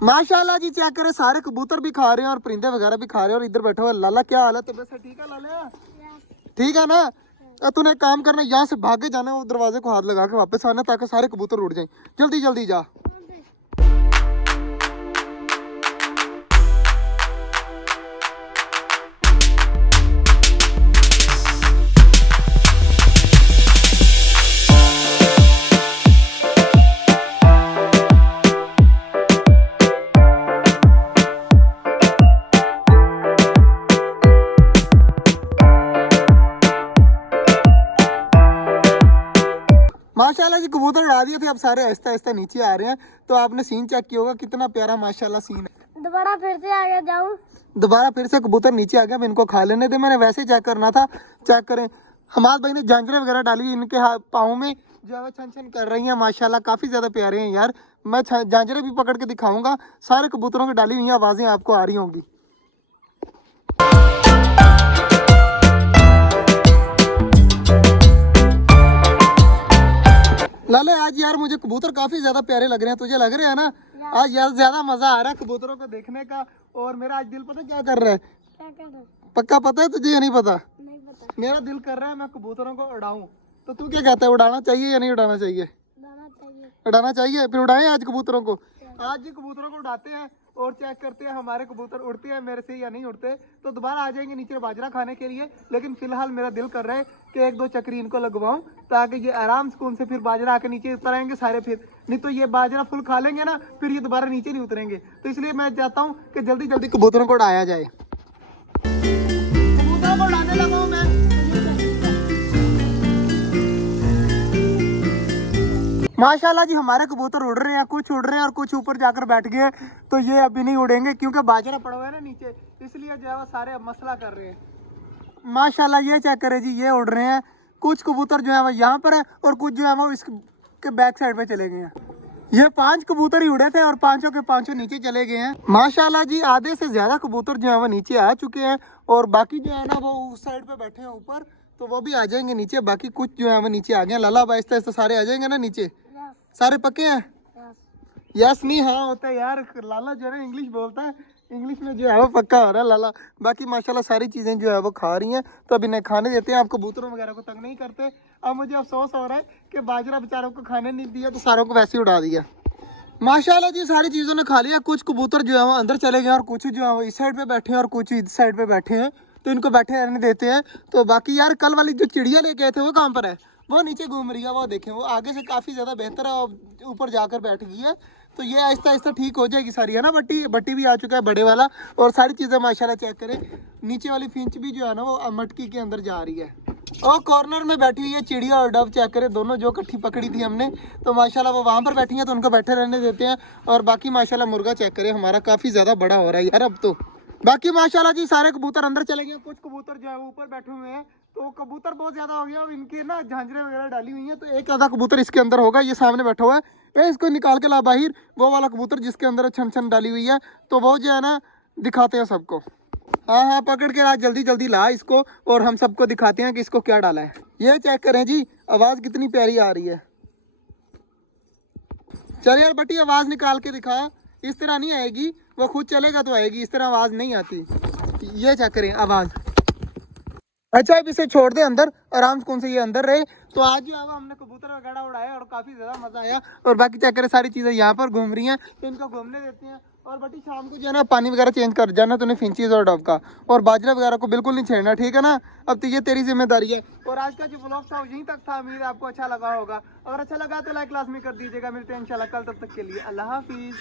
माशाल्लाह जी, चेक करें, सारे कबूतर भी खा रहे हैं और परिंदे वगैरह भी खा रहे हैं। और इधर बैठा हुआ लाला, क्या हाल है? तबीयत से ठीक है लाला? ठीक है ना? तूने एक काम करना, यहाँ से भागे जाना, वो दरवाजे को हाथ लगा के वापस आना, ताकि सारे कबूतर उड़ जाएं। जल्दी जल्दी जा। माशाल्लाह जी, कबूतर उड़ा दिए थे, अब सारे आहिस्ता आहिस्ता नीचे आ रहे हैं। तो आपने सीन चेक किया होगा, कितना प्यारा माशाल्लाह सीन है। दोबारा फिर से आगे जाऊं? दोबारा फिर से कबूतर नीचे आ गया। अब इनको खा लेने दे, मैंने वैसे चेक करना था। चेक करें, हमारे भाई ने झांझरें वगैरह डाली हुई इनके पाँव में, जो है छन छन कर रही हैं। माशाल्लाह काफ़ी ज़्यादा प्यारे हैं यार। मैं झांझरें भी पकड़ के दिखाऊंगा। सारे कबूतरों की डाली हुई आवाज़ें आपको आ रही होंगी। लाले, आज यार मुझे कबूतर काफी ज्यादा प्यारे लग रहे हैं, तुझे लग रहे हैं ना? आज यार ज्यादा मजा आ रहा है कबूतरों को देखने का। और मेरा आज दिल पता क्या कर रहा है? क्या कर रहे? पक्का पता है तुझे या नहीं पता? नहीं पता। मेरा दिल कर रहा है मैं कबूतरों को उड़ाऊं। तो तू क्या कहता है, उड़ाना चाहिए या नहीं उड़ाना चाहिए? उड़ाना चाहिए। उड़ाना चाहिए। फिर उड़ाएं आज कबूतरों को। आज ही कबूतरों को उड़ाते हैं और चेक करते हैं हमारे कबूतर उड़ते हैं मेरे से या नहीं उड़ते। तो दोबारा आ जाएंगे नीचे बाजरा खाने के लिए। लेकिन फिलहाल मेरा दिल कर रहा है कि एक दो चक्री इनको लगवाऊं, ताकि ये आराम सुकून से फिर बाजरा आके नीचे उतर आएंगे सारे। फिर नहीं तो ये बाजरा फुल खा लेंगे ना, फिर ये दोबारा नीचे नहीं उतरेंगे। तो इसलिए मैं चाहता हूँ कि जल्दी जल्दी कबूतरों को उड़ाया जाए। कबूतरों को उड़ाने लगा हूं मैं। माशाल्लाह जी, हमारे कबूतर उड़ रहे हैं, कुछ उड़ रहे हैं और कुछ ऊपर जाकर बैठ गए। तो ये अभी नहीं उड़ेंगे क्योंकि बाजरा पड़ा हुआ है ना नीचे, इसलिए जो है वो सारे अब मसला कर रहे हैं। माशाल्लाह, ये चेक करें जी, ये उड़ रहे हैं। कुछ कबूतर जो है वो यहाँ पर है और कुछ जो है वो इसके बैक साइड पे चले गए हैं। ये 5 कबूतर ही उड़े थे और पांचों के पांचों नीचे चले गए हैं। माशाल्लाह जी, आधे से ज्यादा कबूतर जो है वो नीचे आ चुके हैं और बाकी जो है ना वो उस साइड पे बैठे हैं ऊपर, तो वो भी आ जाएंगे नीचे। बाकी कुछ जो है वो नीचे आ गए। लाला, अब आहिस्ता आहिस्ता सारे आ जाएंगे ना नीचे। सारे पक्के हैं? यस नहीं हाँ होता है यार। लाला जो है ना इंग्लिश बोलता है, इंग्लिश में जो है वो पक्का हो रहा है लाला। बाकी माशाल्लाह सारी चीज़ें जो है वो खा रही हैं, तो अब इन्हें खाने देते हैं। आप कबूतरों वगैरह को तंग नहीं करते। अब मुझे अफसोस हो रहा है कि बाजरा बेचारों को खाने नहीं दिया, तो सारों को वैसे ही उड़ा दिया। माशाल्लाह जी, सारी चीज़ों ने खा लिया। कुछ कबूतर जो है वो अंदर चले गए और कुछ जो है वो इस साइड पे बैठे हैं और कुछ इस साइड पे बैठे हैं, तो इनको बैठे रहने देते हैं। तो बाकी यार, कल वाली जो चिड़िया लेके आए थे वो कहाँ पर है? वो नीचे घूम रही है, वो देखें, वो आगे से काफ़ी ज़्यादा बेहतर है और ऊपर जाकर बैठ गई है। तो ये आहिस्ता आहिस्ता ठीक हो जाएगी सारी, है ना? बट्टी भी आ चुका है बड़े वाला। और सारी चीज़ें माशाल्लाह चेक करें, नीचे वाली फिंच भी जो है ना वो मटकी के अंदर जा रही है। और कॉर्नर में बैठी हुई है चिड़िया और डव, चेक करें, दोनों जो इकट्ठी पकड़ी थी हमने। तो माशाल्लाह वो वहाँ पर बैठी हैं, तो उनको बैठे रहने देते हैं। और बाकी माशाल्लाह मुर्गा चेक करें, हमारा काफ़ी ज़्यादा बड़ा हो रहा है यार अब तो। बाकी माशाल्लाह जी, सारे कबूतर अंदर चले गए, कुछ कबूतर जो है ऊपर बैठे हुए हैं। तो कबूतर बहुत ज़्यादा हो गया और इनके ना झांझरें वगैरह डाली हुई हैं, तो एक आधा कबूतर इसके अंदर होगा। ये सामने बैठा हुआ है, इसको निकाल के ला बाहर। वो वाला कबूतर जिसके अंदर छन छन डाली हुई है, तो वो जो है ना दिखाते हैं सबको। हाँ हाँ, पकड़ के ला, जल्दी जल्दी ला इसको, और हम सबको दिखाते हैं कि इसको क्या डाला है। ये चेक करें जी, आवाज़ कितनी प्यारी आ रही है। चल यार बटी, आवाज़ निकाल के दिखा। इस तरह नहीं आएगी, वो खुद चलेगा तो आएगी, इस तरह आवाज़ नहीं आती। ये चेक करें आवाज़। अच्छा, अब इसे छोड़ दे अंदर, आराम से ये अंदर रहे। तो आज जो है हमने कबूतर वगैरह उड़ाया और काफ़ी ज़्यादा मज़ा आया। और बाकी चेक करें, सारी चीज़ें यहाँ पर घूम रही हैं, तो इनको घूमने देते हैं। और बटी, शाम को जो है ना पानी वगैरह चेंज कर जाना तूने फिंचीज और डव का। और बाजरा वगैरह को बिल्कुल नहीं छेड़ना, ठीक है ना? अब तो ये तेरी जिम्मेदारी है। और आज का जो व्लॉग था यहीं तक था। उम्मीद है आपको अच्छा लगा होगा। अगर अच्छा लगा तो लाइक लाजमी कर दीजिएगा। मिलते हैं इंशाल्लाह कल, तब तक के लिए अल्लाह हाफिज़।